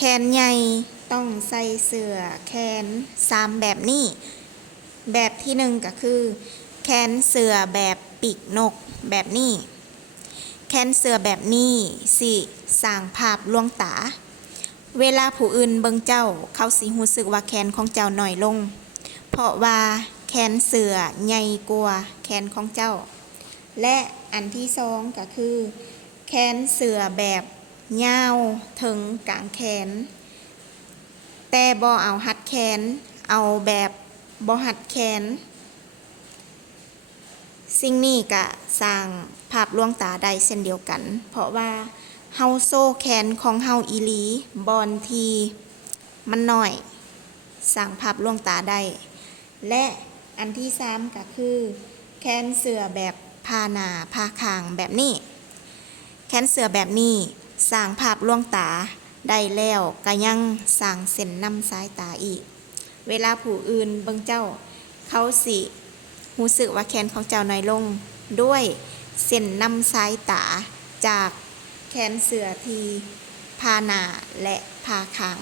แขนใหญ่ต้องใส่เสื้อแขน3แบบนี้แบบที่หนึ่งก็คือแขนเสื้อแบบปีกนกแบบนี้แขนเสื้อแบบนี้สิสร้างภาพลวงตาเวลาผู้อื่นเบิ่งเจ้าเขาสิรู้สึกว่าแขนของเจ้าน้อยลงเพราะว่าแขนเสื้อใหญ่กว่าแขนของเจ้าและอันที่สองก็คือแขนเสื้อแบบยาวถึงกลางแขนแต่บ่เอาหัดแขนเอาแบบบ่หัดแขนสิ่งนี้ก็สร้างภาพลวงตาได้เช่นเดียวกันเพราะว่าเฮาโซ่แขนของเฮาอีหลีบอนทีมันน้อยสร้างภาพลวงตาได้และอันที่สามก็คือแขนเสื้อแบบพาหน้าพาข้างแบบนี้แขนเสื้อแบบนี้สร้างภาพลวงตาได้แล้วก็ยังสร้างเส้นนำสายตาอีกเวลาผู้อื่นเบิ่งเจ้าเขาสิรู้สึกว่าแขนของเจ้าน้อยลงด้วยเส้นนำสายตาจากแขนเสื้อที่พาหน้าและพาข้าง